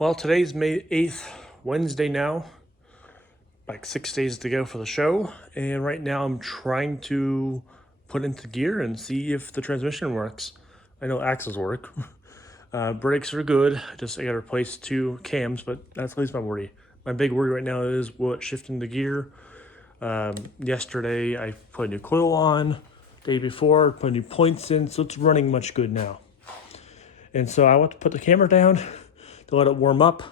Well, today's May 8th, Wednesday now. Like 6 days to go for the show. And right now I'm trying to put into gear and see if the transmission works. I know axles work. Brakes are good. I got to replace 2 cams, but that's at least my worry. My big worry right now is will it shift into gear? Yesterday I put a new coil on. Day before, put new points in, so it's running much good now. And so I want to put the camera down to let it warm up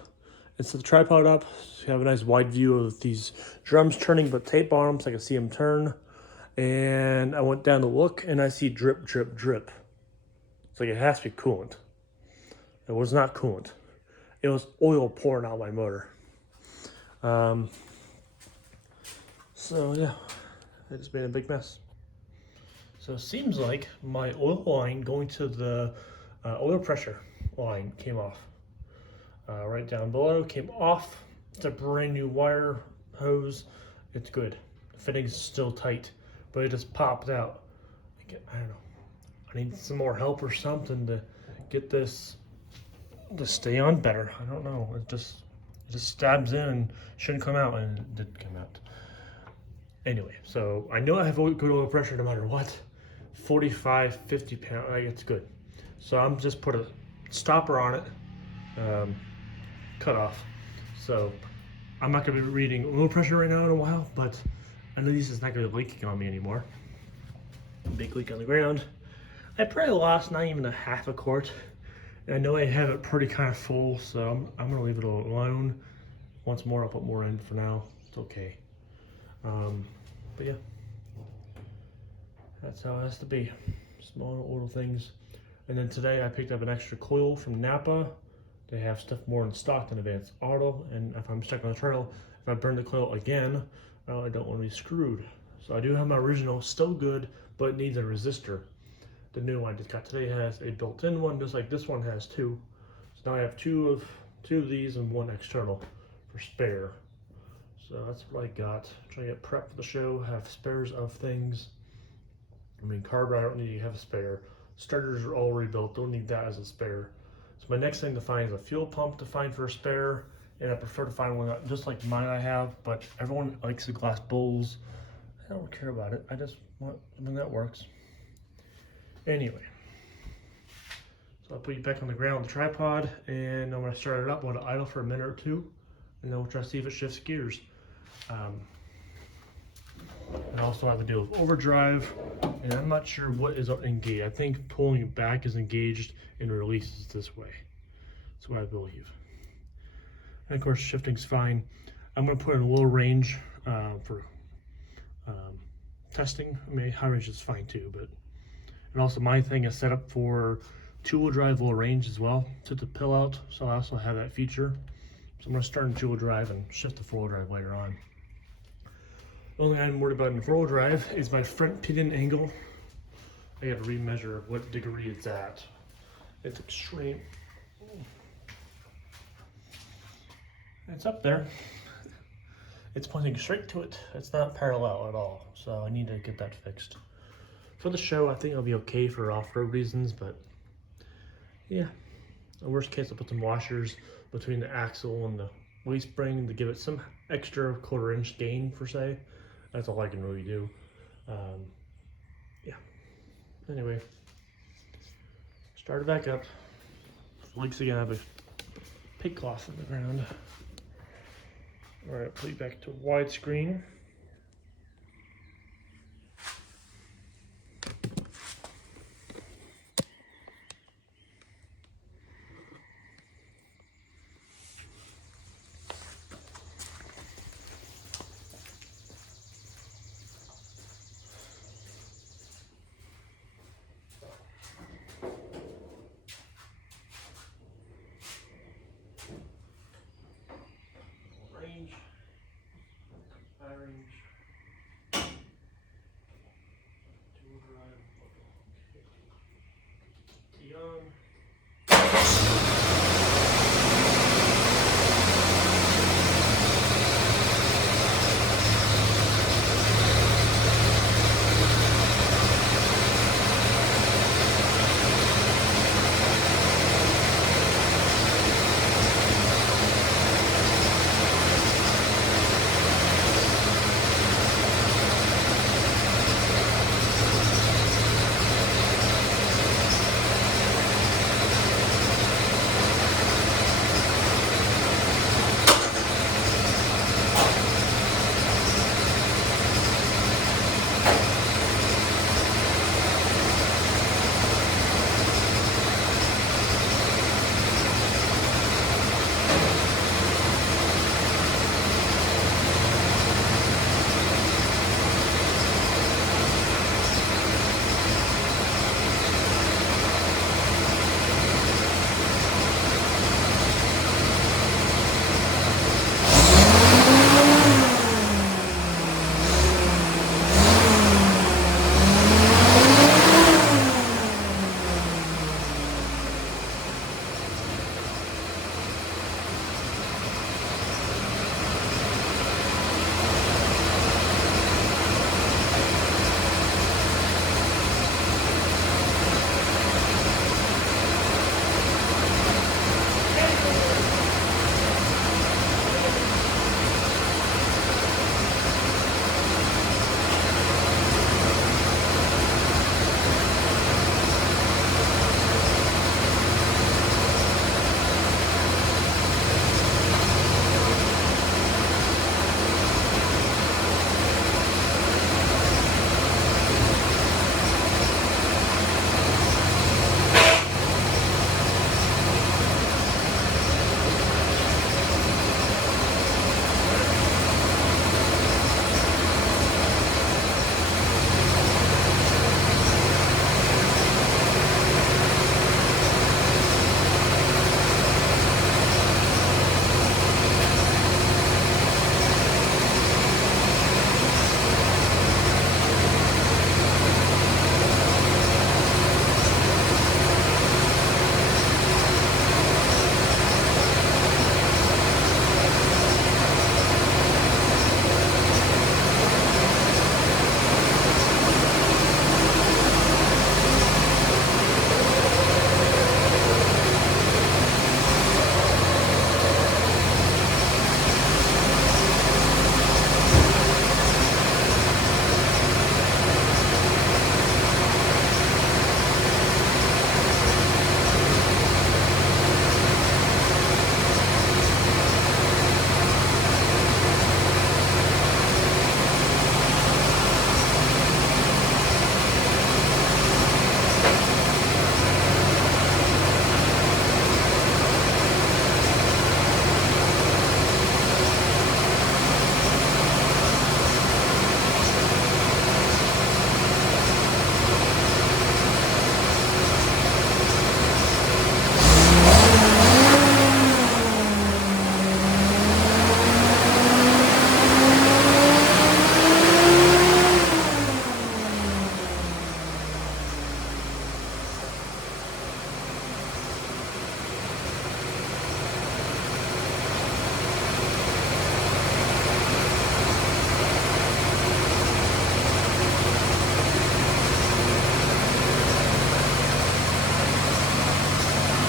and set the tripod up so you have a nice wide view of these drums turning, but tape on them so I can see them turn. And I went down to look and I see drip, drip, drip. It's like it has to be coolant. It was not coolant. It was oil pouring out my motor. So yeah, it just made a big mess. So it seems like my oil line going to the oil pressure line came off. Right down below, came off. It's a brand new wire hose. It's good. The fitting's still tight, but it just popped out. I don't know. I need some more help or something to get this to stay on better. I don't know. It just stabs in and shouldn't come out, and it did come out. Anyway, so I know I have good oil pressure no matter what. 45, 50 pound, it's good. So I'm just put a stopper on it, cut off. So I'm not gonna be reading oil pressure right now in a while, but I know this is not gonna be leaking on me anymore. Big leak on the ground. I probably lost not even a half a quart. And I know I have it pretty kind of full, so I'm gonna leave it alone. Once more, I'll put more in for now. It's okay. But yeah, that's how it has to be. Small little things. And then today I picked up an extra coil from Napa. They have stuff more in stock than Advanced Auto. And if I'm stuck on the trail, if I burn the coil again, I don't want to be screwed. So I do have my original, still good, but it needs a resistor. The new one I just got today has a built-in one, just like this one has 2. So now I have two of these and 1 external for spare. So that's what I got. Trying to get prepped for the show, have spares of things. I mean, carburetor, I don't need to have a spare. Starters are all rebuilt, don't need that as a spare. So my next thing to find is a fuel pump to find for a spare, and I prefer to find one just like mine I have, but everyone likes the glass bowls. I don't care about it. I just want something that works. Anyway, so I'll put you back on the ground with the tripod, and I'm gonna start it up. I'm gonna idle for a minute or 2, and then we'll try to see if it shifts gears. And also I have to deal with overdrive, and I'm not sure what is engaged. I think pulling it back is engaged and releases this way. That's what I believe. And of course, shifting's fine. I'm going to put in a low range for testing. I mean, high range is fine too, but and also my thing is set up for 2-wheel drive low range as well. Took the pill out, so I also have that feature. So I'm going to start in 2-wheel drive and shift to 4-wheel drive later on. The only thing I'm worried about in 4-wheel drive is my front pinion angle. I gotta remeasure what degree it's at. It's extreme. It's up there. It's pointing straight to it. It's not parallel at all, so I need to get that fixed. For the show, I think I'll be okay for off-road reasons, but yeah. In worst case, I'll put some washers between the axle and the waist spring to give it some extra 1/4 inch gain, per se. That's all I can really do. Yeah. Anyway, start it back up. Leaks again. I have a pig cloth in the ground. All right, put it back to widescreen. Range, firing.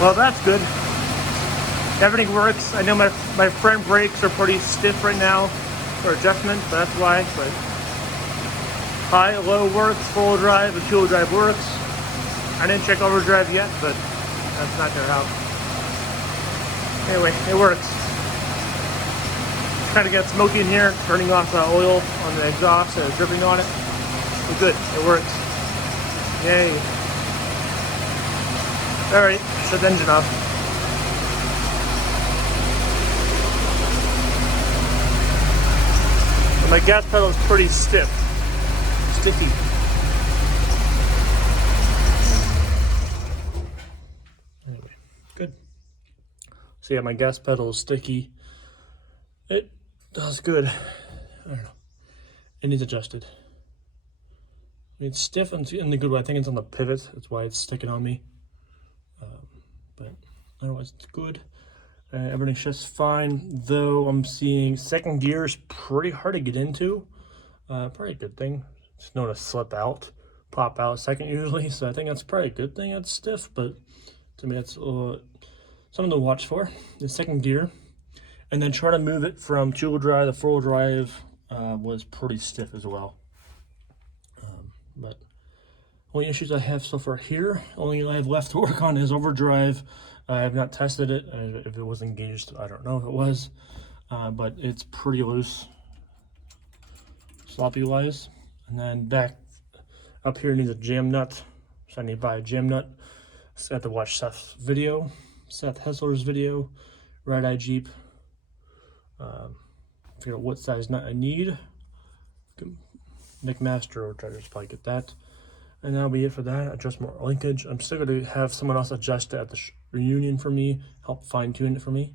Well, that's good. Everything works. I know my front brakes are pretty stiff right now for adjustment, so that's why. But high, low works, full drive, and two-wheel drive works. I didn't check overdrive yet, but that's not gonna help. Anyway, it works. Kind of got smoky in here, turning off the oil on the exhaust and dripping on it. But good, it works. Yay. All right, shut the engine off. My gas pedal is pretty sticky. Anyway, good. So yeah, my gas pedal is sticky. It does good. I don't know. It needs adjusted. I mean, it's stiff in the good way. I think it's on the pivot. That's why it's sticking on me. But otherwise, it's good. Everything's just fine, though I'm seeing second gear is pretty hard to get into. Probably a good thing. It's known to slip out, pop out second usually, so I think that's probably a good thing. It's stiff, but to me that's something to watch for. The second gear, and then trying to move it from two-wheel drive to four-wheel drive was pretty stiff as well. But only issues I have so far here, only I have left to work on is overdrive. I have not tested it. If it was engaged, I don't know if it was, but it's pretty loose, sloppy wise. And then back up here needs a jam nut, so I need to buy a jam nut. So I have to watch Seth Hessler's video, Ride Eye Jeep. Figure out what size nut I need. Nick Master or try to just probably get that. And that'll be it for that. Adjust more linkage. I'm still going to have someone else adjust it at the reunion for me, help fine tune it for me.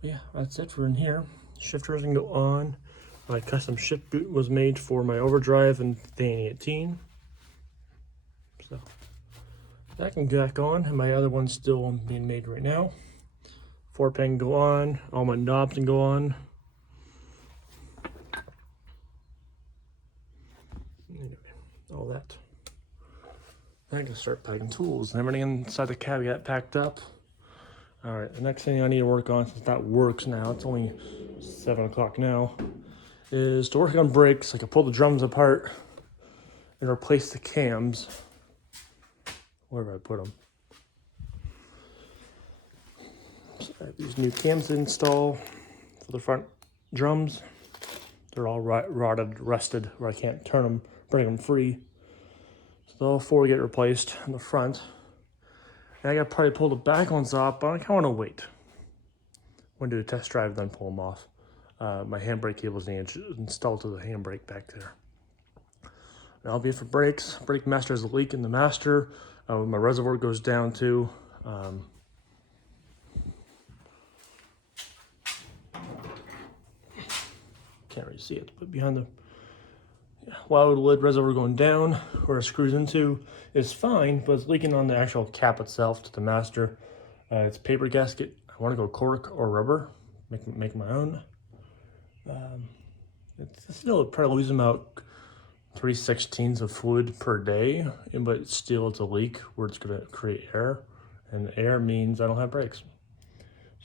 But yeah, that's it for in here. Shifters can go on. My custom shift boot was made for my overdrive in 2018. So that can go back on, and my other one's still being made right now. 4-pin can go on. All my knobs can go on. Anyway, all that. I can start packing tools and everything inside the cab got packed up. All right, the next thing I need to work on, since that works now, it's only 7 o'clock now, is to work on brakes. I can pull the drums apart and replace the cams. Where did I put them? So I have these new cams to install for the front drums. They're all rotted, rusted, where I can't turn them, break them free. So all four get replaced in the front. And I gotta probably pull the back ones off, but I kinda wanna wait. I'm gonna do a test drive, then pull them off. My handbrake cables need installed to the handbrake back there. And that'll be it for brakes. Brake master has a leak in the master. My reservoir goes down to. Can't really see it, but behind the wildwood lid reservoir going down where it screws into is fine, but it's leaking on the actual cap itself to the master. It's a paper gasket. I want to go cork or rubber, make my own. It's still probably losing about 3/16 of fluid per day, but still it's a leak where it's going to create air, and air means I don't have brakes.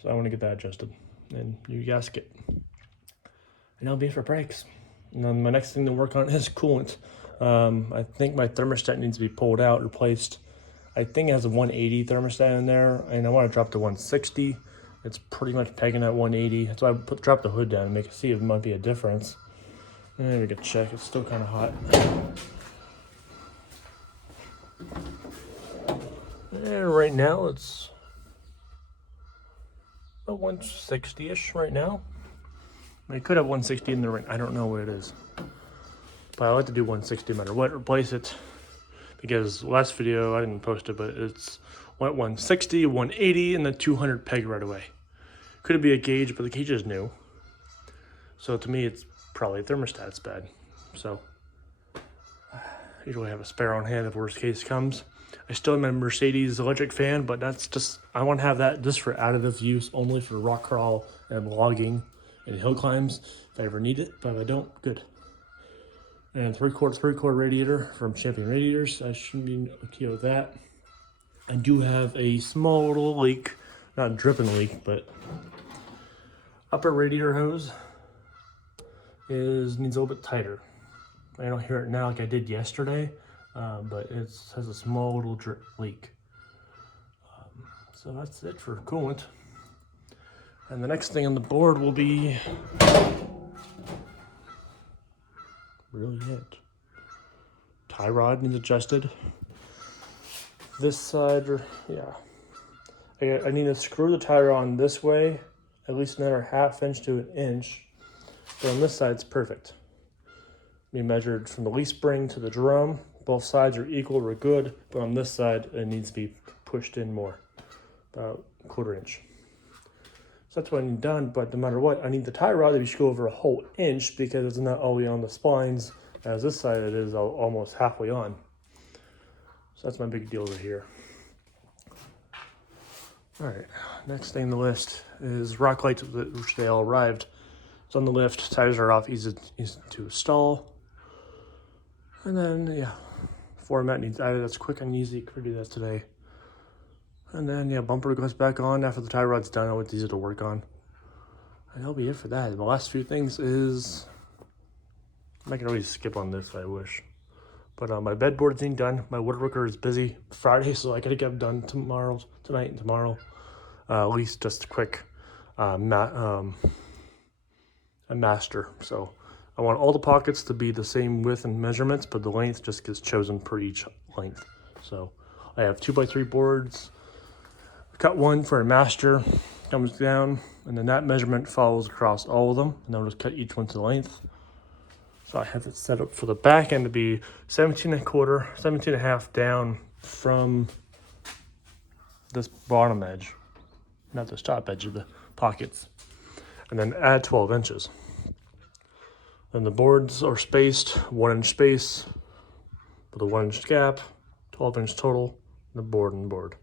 So I want to get that adjusted and new gasket. And that'll be it for brakes. And then my next thing to work on is coolant. I think my thermostat needs to be pulled out, replaced. I think it has a 180 thermostat in there, and I want to drop to 160. It's pretty much pegging at 180. That's why I dropped the hood down and see if it might be a difference. And we can check. It's still kind of hot. And right now it's about 160-ish right now. I could have 160 in the ring. I don't know what it is. But I like to do 160 no matter what. Replace it. Because last video, I didn't post it, but it's 160, 180, and then 200 peg right away. Could it be a gauge, but the gauge is new. So to me, it's probably a thermostat's bad. So I usually have a spare on hand if worst case comes. I still have my Mercedes electric fan, but that's just, I want to have that just for additive use, only for rock crawl and logging and hill climbs if I ever need it, but if I don't, good. And three-quart radiator from Champion Radiators. I shouldn't be okay with that. I do have a small little leak, not a dripping leak, but upper radiator hose needs a little bit tighter. I don't hear it now like I did yesterday, but it has a small little drip leak. So that's it for coolant. And the next thing on the board will be really it. Tie rod needs adjusted. This side, yeah. I need to screw the tie rod on this way, at least another 1/2 inch to 1 inch. But on this side, it's perfect. We measured from the leaf spring to the drum. Both sides are equal, we're good. But on this side, it needs to be pushed in more, about 1/4 inch. So that's what I need done, but no matter what, I need the tie rod to be screwed over a whole inch because it's not all the way on the splines, as this side it is almost halfway on. So that's my big deal right here. All right, next thing on the list is rock lights, which they all arrived. It's on the lift, tires are off, easy to install. And then, yeah, format needs added, that's quick and easy, could do that today. And then, yeah, bumper goes back on after the tie rod's done. Oh, it's easy to work on. And that'll be it for that. The last few things is, I can always skip on this if I wish. But my bedboard's being done. My woodworker is busy Friday, so I gotta get it done tonight and tomorrow. At least just a quick a master. So I want all the pockets to be the same width and measurements, but the length just gets chosen per each length. So I have 2x3 boards. Cut one for a master, comes down, and then that measurement follows across all of them, and then we'll just cut each one to the length. So I have it set up for the back end to be 17.25, 17.5 down from this bottom edge, not this top edge of the pockets, and then add 12 inches. Then the boards are spaced 1 inch space with a 1 inch gap, 12 inch total, the board and board.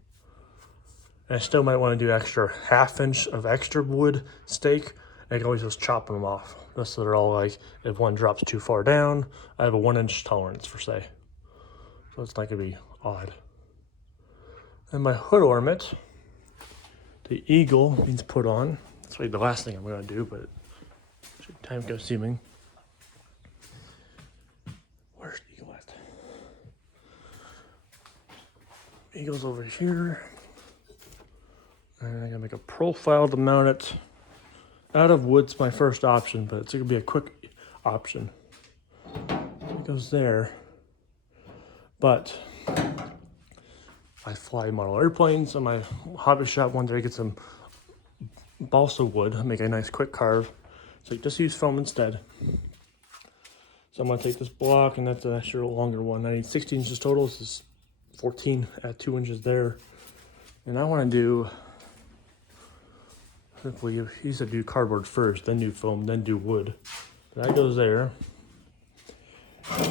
And I still might want to do extra 1/2 inch of extra wood stake. I can always just chop them off, just so they're all like, if one drops too far down, I have a 1 inch tolerance for say. So it's not gonna be odd. And my hood ornament, the eagle needs put on. That's really the last thing I'm gonna do, but it's time consuming. Where's the eagle at? Eagle's over here. And I'm gonna make a profile to mount it. Out of wood's my first option, but it's gonna be a quick option. It goes there. But I fly model airplanes, so my hobby shop one day I get some balsa wood, make a nice quick carve. So just use foam instead. So I'm gonna take this block, and that's an extra longer one. I need 16 inches total. This is 14 at 2 inches there. And I wanna do, simply, he used to do cardboard first, then do foam, then do wood. That goes there.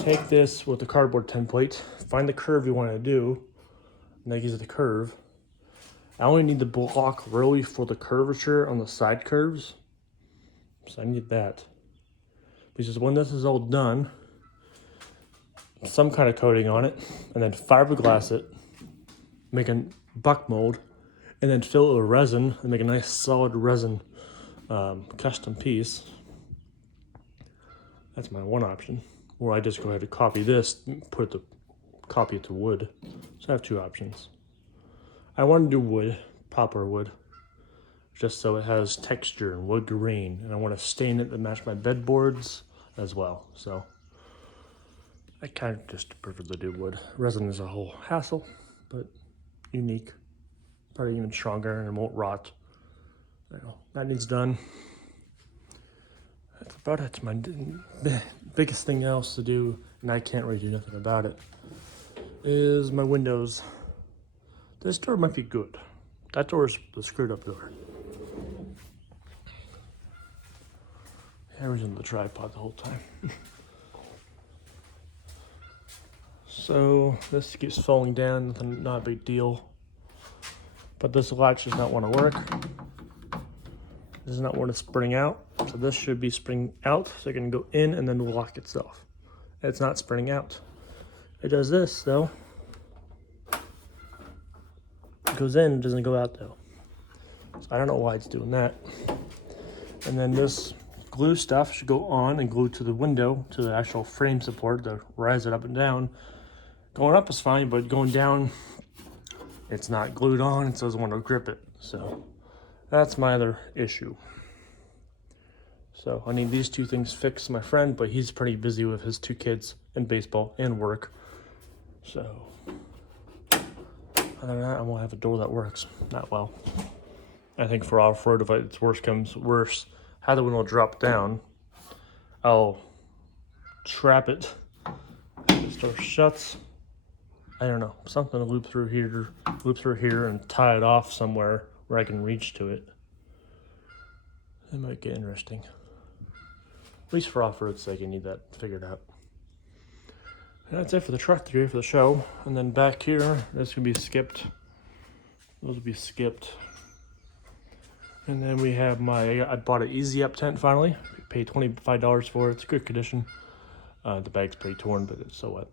Take this with the cardboard template, find the curve you want to do, and that gives it the curve. I only need the block really for the curvature on the side curves, so I need that. Because when this is all done, some kind of coating on it, and then fiberglass it, make a buck mold, and then fill it with resin and make a nice solid resin custom piece. That's my one option. Or I just go ahead and copy this, copy it to wood. So I have two options. I want to do wood, proper wood, just so it has texture and wood grain, and I want to stain it to match my bedboards as well. So I kind of just prefer to do wood. Resin is a whole hassle, but unique. Probably even stronger and it won't rot. That needs done. That's about it. My biggest thing else to do, and I can't really do nothing about it, is my windows. This door might be good. That door is the screwed up door. I was in the tripod the whole time. So this keeps falling down, nothing, not a big deal. But this latch does not want to work. This does not want to spring out. So this should be spring out, so it can go in and then lock itself. It's not springing out. It does this though. goes in, it doesn't go out though. So I don't know why it's doing that. And then this glue stuff should go on and glued to the window, to the actual frame support to rise it up and down. Going up is fine, but going down, it's not glued on, it doesn't want to grip it. So that's my other issue. So I need these two things fixed, my friend, but he's pretty busy with his 2 kids and baseball and work. So other than that, I won't have a door that works that well. I think for off-road, if it's worse comes worse, how the wind will drop down, I'll trap it. This door shuts. I don't know, something to loop through here and tie it off somewhere where I can reach to it. It might get interesting. At least for off-road's sake, I need that figured out. And that's it for the truck today for the show. And then back here, this can be skipped. Those will be skipped. And then we have I bought an Easy Up tent finally. Paid $25 for it. It's good condition. The bag's pretty torn, but it's so what.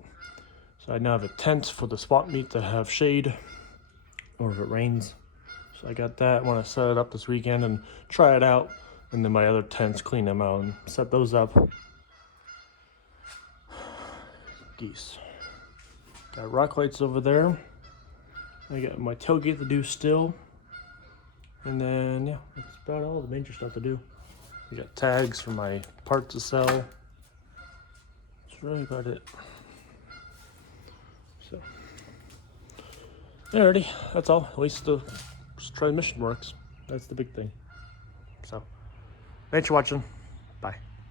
So I now have a tent for the swap meet to have shade, or if it rains. So I got that. I want to set it up this weekend and try it out. And then my other tents, clean them out and set those up. Geese. Got rock lights over there. I got my tailgate to do still. And then, yeah, that's about all the major stuff to do. We got tags for my parts to sell. That's really about it. So, alrighty, that's all. At least the transmission works. That's the big thing. So, thanks for watching. Bye.